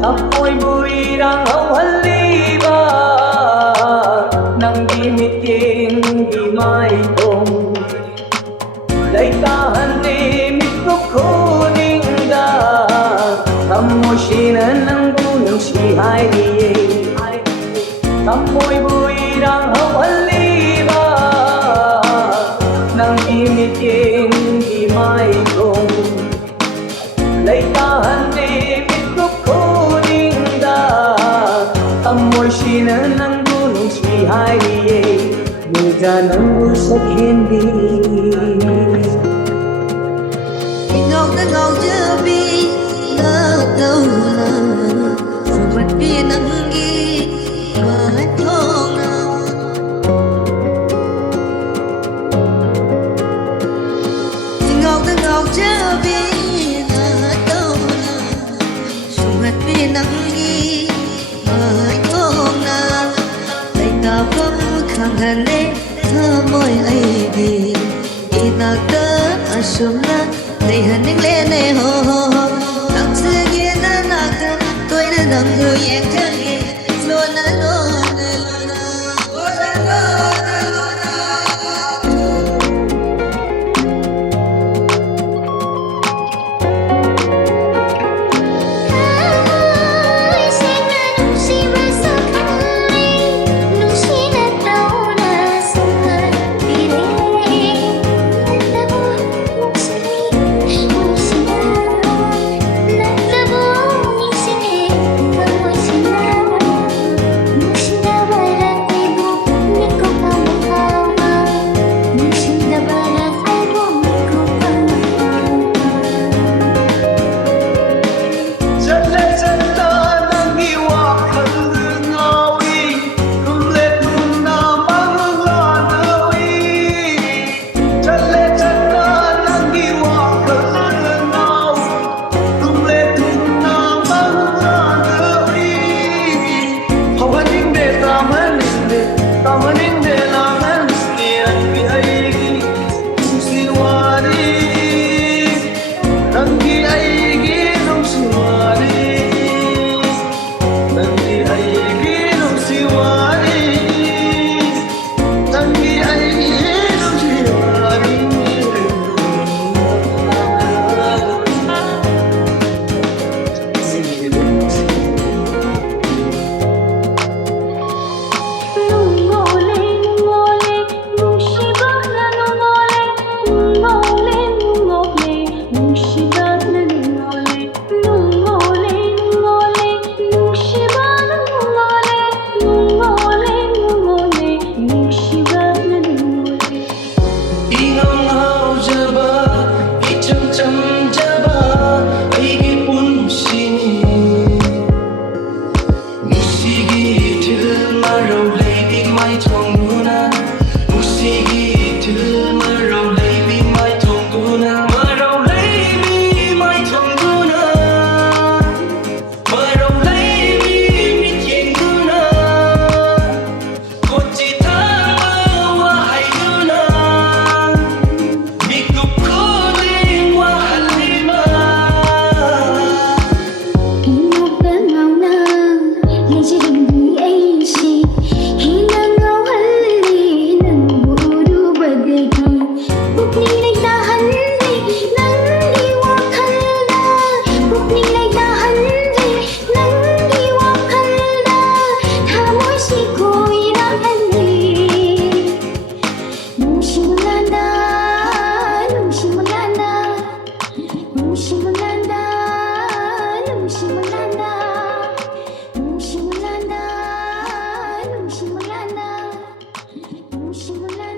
Ako'y buwirang hawhaliba Nang gimitin di maitong Laitahan di mikukuning da Kamusinan ng bunang si Heidi Ako'y buwirang hawhaliba Nang gimitin di maitong Laitahan di Amoy ng gulong si Heidi Muda ng usap hindi Ngầu ta ngầu chưa bi ngờ đâu là Rồi mặt kia nắng ghi mà thôn nào Ngầu ta ngầu chưa bi ngờ đâu là Rồi mặt kia nắng ghi Hangane thamoy aidi inakta asumna lehaning lene ho nang sige na nakta toy na nang huyeng changi lona lona Shimulanda